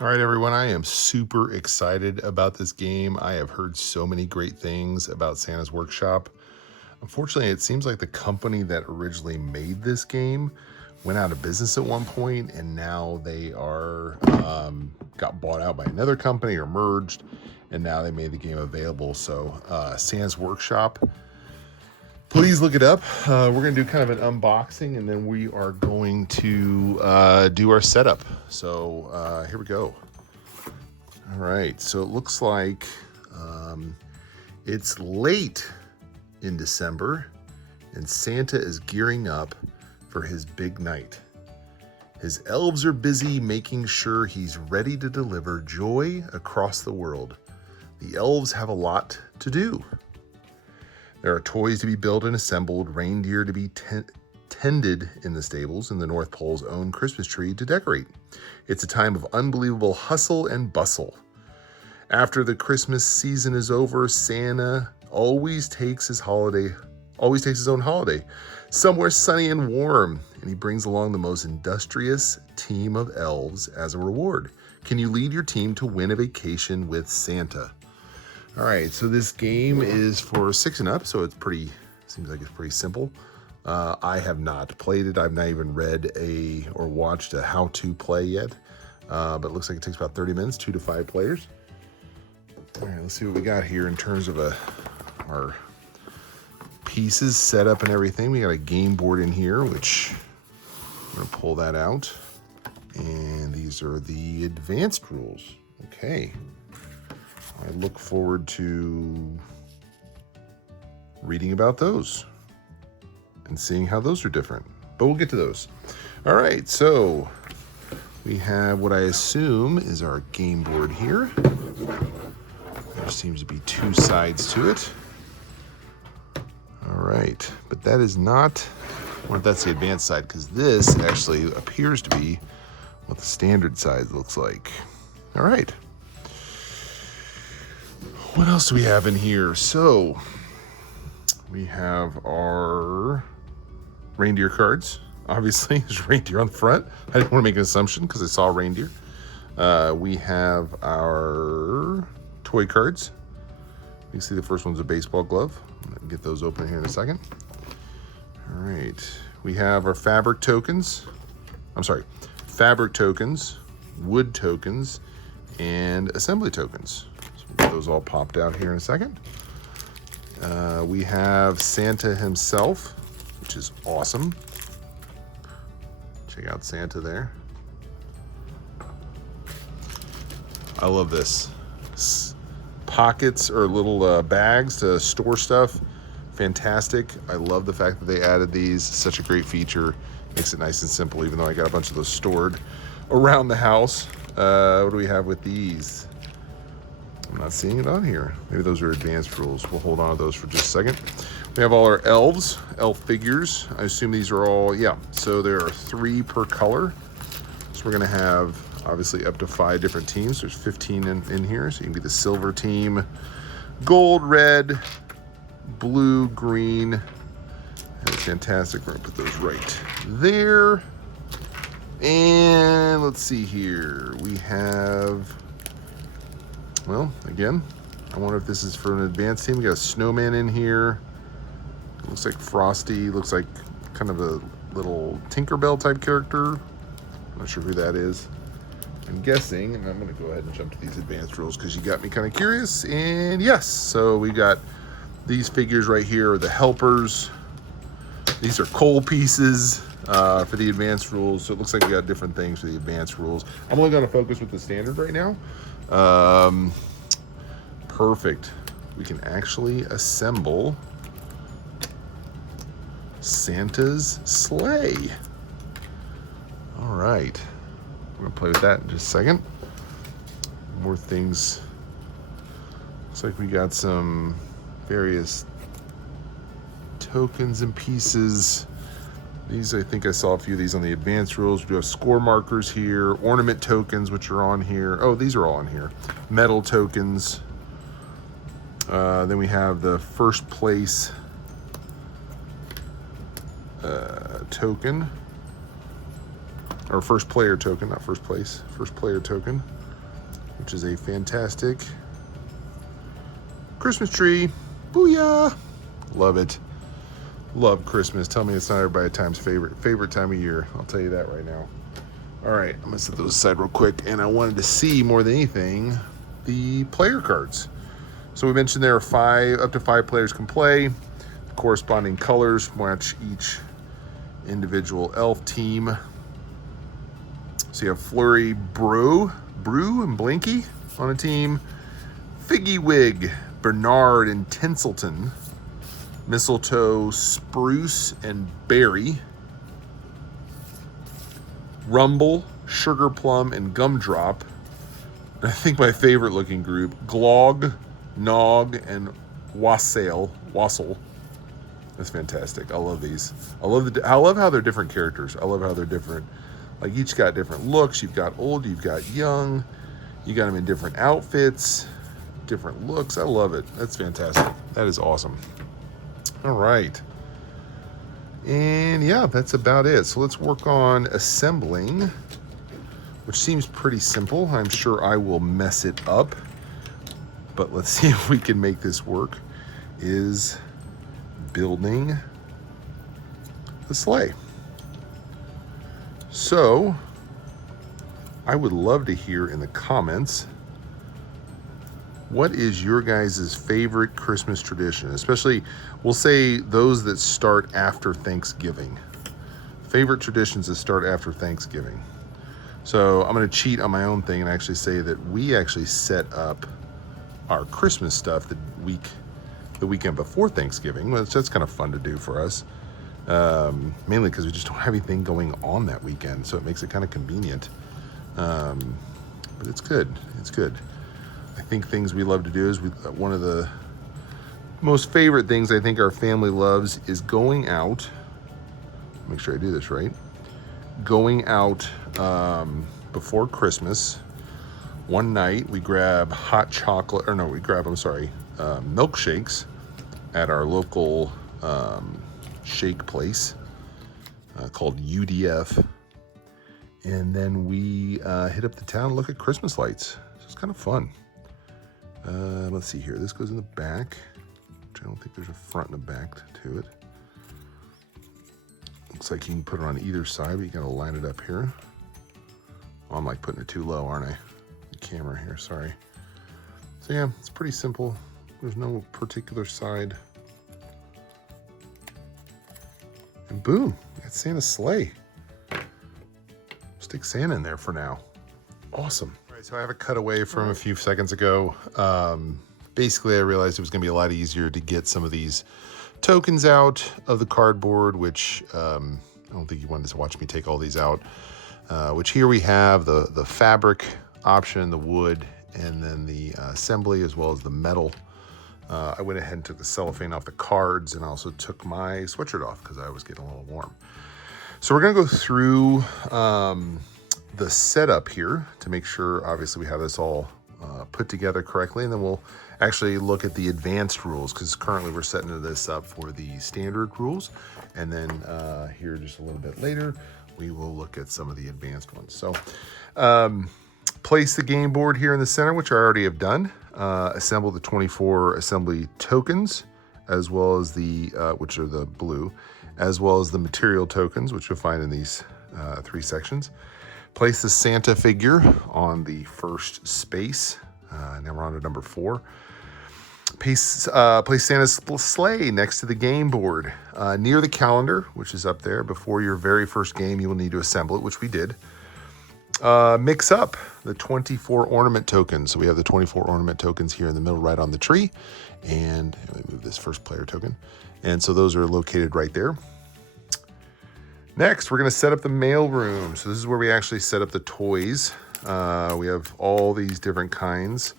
All right, everyone, I am super excited about this game. I have heard so many great things about Santa's Workshop. Unfortunately, it seems like the company that originally made this game went out of business at one point, and now they are got bought out by another company or merged, and now they made the game available. So Santa's Workshop, please look it up. We're going to do kind of an unboxing, and then we are going to do our setup. So here we go. All right, so it looks like it's late in December, and Santa is gearing up for his big night. His elves are busy making sure he's ready to deliver joy across the world. The elves have a lot to do. There are toys to be built and assembled, reindeer to be tended in the stables, and the North Pole's own Christmas tree to decorate. It's a time of unbelievable hustle and bustle. After the Christmas season is over, Santa always takes his own holiday, somewhere sunny and warm, and he brings along the most industrious team of elves as a reward. Can you lead your team to win a vacation with Santa? All right, so this game is for 6 and up, so seems like it's pretty simple. I have not played it. I've not even read or watched a how-to play yet, but it looks like it takes about 30 minutes, 2 to 5 players. All right, let's see what we got here in terms of our pieces set up and everything. We got a game board in here, which I'm gonna pull that out. And these are the advanced rules. Okay. I look forward to reading about those and seeing how those are different, but we'll get to those. All right, so we have what I assume is our game board here. There seems to be 2 sides to it. All right, but that is not, well, that's the advanced side, because this actually appears to be what the standard side looks like. All right. What else do we have in here? So we have our reindeer cards. Obviously, there's reindeer on the front. I didn't want to make an assumption because I saw reindeer. We have our toy cards. You can see the first one's a baseball glove. I'm going to get those open here in a second. All right. We have our fabric tokens, wood tokens, and assembly tokens. So we'll get those all popped out here in a second. We have Santa himself, which is awesome. Check out Santa there. I love this. Pockets or little bags to store stuff. Fantastic. I love the fact that they added these. Such a great feature. Makes it nice and simple, even though I got a bunch of those stored around the house. What do we have with these? I'm not seeing it on here. Maybe those are advanced rules. We'll hold on to those for just a second. We have all our elf figures. I assume these are all, so there are 3 per color. So we're gonna have obviously up to 5 different teams. There's 15 in here, so you can be the silver team, gold, red, blue, green. That's fantastic. We're gonna put those right there. And let's see here. We have, well, again, I wonder if this is for an advanced team. We got a snowman in here. It looks like Frosty. Looks like kind of a little Tinkerbell type character. I'm not sure who that is. I'm guessing, and I'm going to go ahead and jump to these advanced rules because you got me kind of curious. And yes, so we got these figures right here are the helpers. These are coal pieces for the advanced rules. So it looks like we got different things for the advanced rules. I'm only going to focus with the standard right now. Perfect. We can actually assemble Santa's sleigh. All right. We're gonna play with that in just a second. More things. Looks like we got some various tokens and pieces. These, I think I saw a few of these on the advanced rules. We do have score markers here, ornament tokens, which are on here. Oh, these are all on here. Metal tokens. Then we have the first place token. Or first player token, not first place. First player token. which is a fantastic Christmas tree. Booyah! Love it. Love Christmas. Tell me it's not everybody's favorite time of year. I'll tell you that right now. All right, I'm gonna set those aside real quick, and I wanted to see more than anything the player cards. So we mentioned there are up to five players can play. The corresponding colors match each individual elf team. So you have Flurry, Brew, and Blinky on a team. Figgy Wig, Bernard, and Tinselton. Mistletoe, Spruce, and Berry. Rumble, Sugar Plum, and Gumdrop. I think my favorite looking group, Glog, Nog, and Wassail. That's fantastic. I love these. I love how they're different characters. I love how they're different. Like each got different looks. You've got old, you've got young. You got them in different outfits, different looks. I love it. That's fantastic. That is awesome. All right. And yeah, that's about it. So let's work on assembling, which seems pretty simple. I'm sure I will mess it up, but let's see if we can make this work. Is building the sleigh. So I would love to hear in the comments, what is your guys' favorite Christmas tradition? Especially, we'll say those that start after Thanksgiving. Favorite traditions that start after Thanksgiving. So I'm gonna cheat on my own thing and actually say that we actually set up our Christmas stuff the weekend before Thanksgiving. That's kind of fun to do for us. Mainly because we just don't have anything going on that weekend, so it makes it kind of convenient. But it's good. It's good. I think things we love to do is one of the most favorite things I think our family loves is going out. Make sure I do this right. Going out before Christmas. One night we grab milkshakes at our local shake place called UDF. And then we hit up the town and look at Christmas lights. So it's kind of fun. Let's see here. This goes in the back, which I don't think there's a front and a back to it. Looks like you can put it on either side, but you gotta line it up here. Oh, I'm like putting it too low, aren't I? The camera here, sorry. So yeah, it's pretty simple. There's no particular side. And boom, got Santa's sleigh. Stick Santa in there for now. Awesome. All right, so I have a cutaway from a few seconds ago. Basically, I realized it was gonna be a lot easier to get some of these tokens out of the cardboard, which I don't think you wanted to watch me take all these out. Which here we have the fabric option, the wood, and then the assembly, as well as the metal. I went ahead and took the cellophane off the cards, and also took my sweatshirt off because I was getting a little warm. So we're gonna go through the setup here to make sure, obviously, we have this all put together correctly, and then we'll actually look at the advanced rules, because currently we're setting this up for the standard rules, and then here just a little bit later we will look at some of the advanced ones. So place the game board here in the center, which I already have done. Assemble the 24 assembly tokens, as well as the which are the blue, as well as the material tokens, which you'll find in these three sections. Place the Santa figure on the first space. Now we're on to number 4. Place Santa's sleigh next to the game board. Near the calendar, which is up there. Before your very first game, you will need to assemble it, which we did. Mix up the 24 ornament tokens. So we have the 24 ornament tokens here in the middle, right on the tree. And let me move this first player token. And so those are located right there. Next, we're gonna set up the mail room. So this is where we actually set up the toys. We have all these different kinds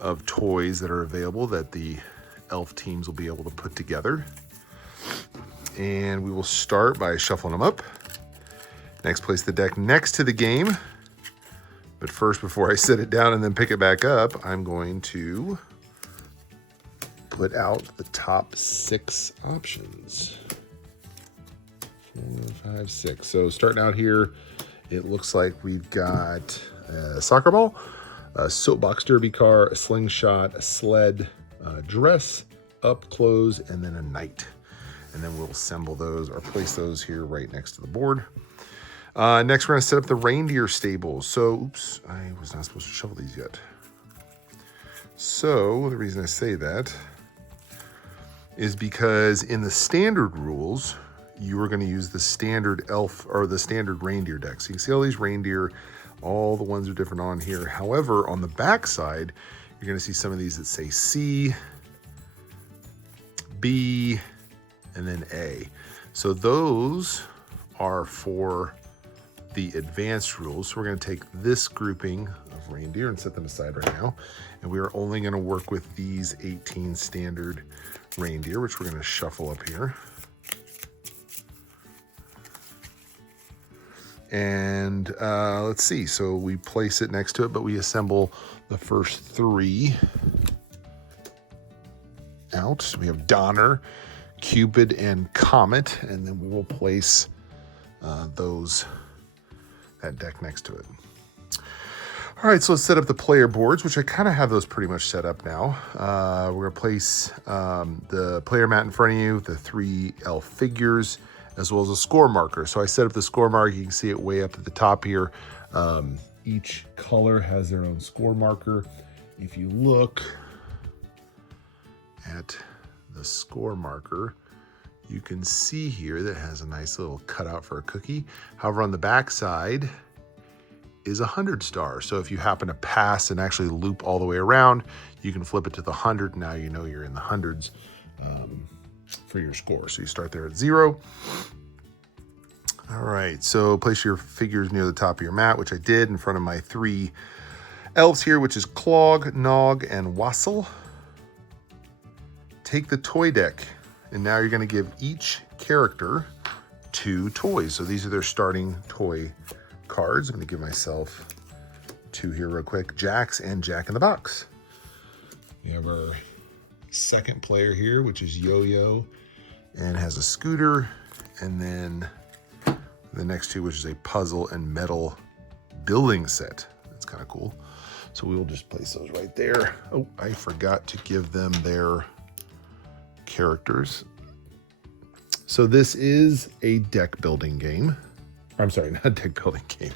of toys that are available that the elf teams will be able to put together. And we will start by shuffling them up. Next, place the deck next to the game. But first, before I set it down and then pick it back up, I'm going to put out the top 6 options. 4, 5, 6. So starting out here, it looks like we've got a soccer ball, a soapbox derby car, a slingshot, a sled, a dress, up close, and then a knight. And then we'll assemble those or place those here right next to the board. Next, we're going to set up the reindeer stables. So, oops, I was not supposed to shovel these yet. So, the reason I say that is because in the standard rules, you are going to use the standard elf or the standard reindeer deck. So you can see all these reindeer, all the ones are different on here. However, on the back side, you're going to see some of these that say C, B, and then A. So those are for the advanced rules. So we're going to take this grouping of reindeer and set them aside right now. And we are only going to work with these 18 standard reindeer, which we're going to shuffle up here. And let's see, so we place it next to it, but we assemble the first 3 out. So we have Donner, Cupid, and Comet, and then we will place that deck next to it. All right, so let's set up the player boards, which I kind of have those pretty much set up now. We're going to place the player mat in front of you, the 3 elf figures, as well as a score marker. So I set up the score marker. You can see it way up at the top here. Each color has their own score marker. If you look at the score marker, you can see here that has a nice little cutout for a cookie. However, on the back side is 100 stars. So if you happen to pass and actually loop all the way around, you can flip it to the 100. Now you know you're in the hundreds for your score. So you start there at 0. All right, so place your figures near the top of your mat, which I did in front of my 3 elves here, which is Clog, Nog, and Wassel. Take the toy deck, and now you're going to give each character 2 toys. So these are their starting toy cards. I'm going to give myself 2 here real quick. Jax and Jack in the Box. We have our second player here, which is Yo-Yo, and has a scooter. And then the next 2, which is a puzzle and metal building set. That's kind of cool. So we will just place those right there. Oh, I forgot to give them their characters. So this is a deck building game. I'm sorry, not a deck building game,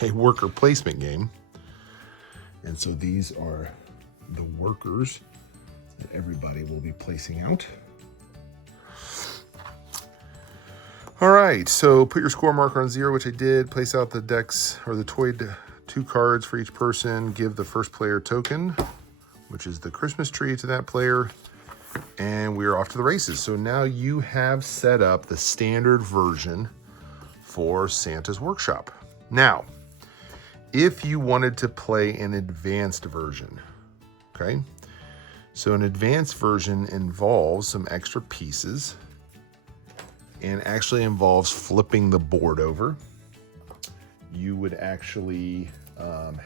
a worker placement game. And so these are the workers that everybody will be placing out. All right, so put your score marker on 0, which I did. Place out the decks or the toy 2 cards for each person. Give the first player token, which is the Christmas tree, to that player. And we are off to the races. So now you have set up the standard version for Santa's Workshop. Now, if you wanted to play an advanced version, okay? So an advanced version involves some extra pieces and actually involves flipping the board over. You would actually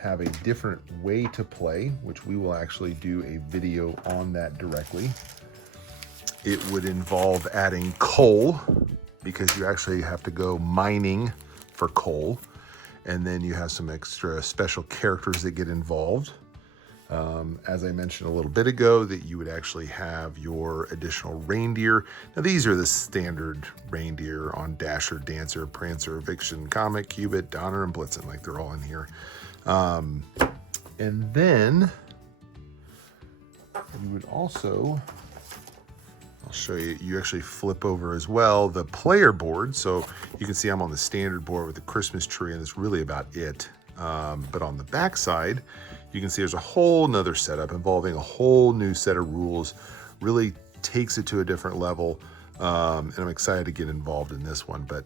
have a different way to play, which we will actually do a video on that directly. It would involve adding coal, because you actually have to go mining for coal. And then you have some extra special characters that get involved. As I mentioned a little bit ago, that you would actually have your additional reindeer. Now these are the standard reindeer on Dasher, Dancer, Prancer, Vixen, Comet, Cupid, Donner, and Blitzen. Like, they're all in here. And then you would also, I'll show you, you actually flip over as well the player board. So you can see I'm on the standard board with the Christmas tree, and that's really about it. But on the back side, you can see there's a whole nother setup involving a whole new set of rules. Really takes it to a different level. And I'm excited to get involved in this one. But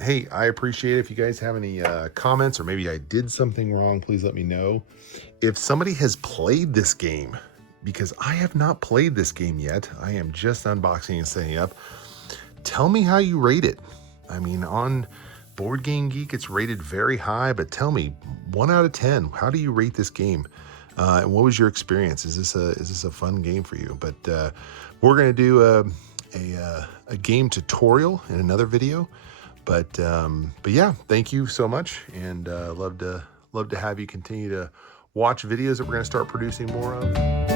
hey, I appreciate it. If you guys have any comments, or maybe I did something wrong, please let me know. If somebody has played this game, because I have not played this game yet, I am just unboxing and setting up, tell me how you rate it. I mean, on Board Game Geek, it's rated very high, but tell me, 1 out of 10, how do you rate this game? And what was your experience? Is this a fun game for you? But we're gonna do a game tutorial in another video. But yeah, thank you so much, and love to have you continue to watch videos that we're going to start producing more of?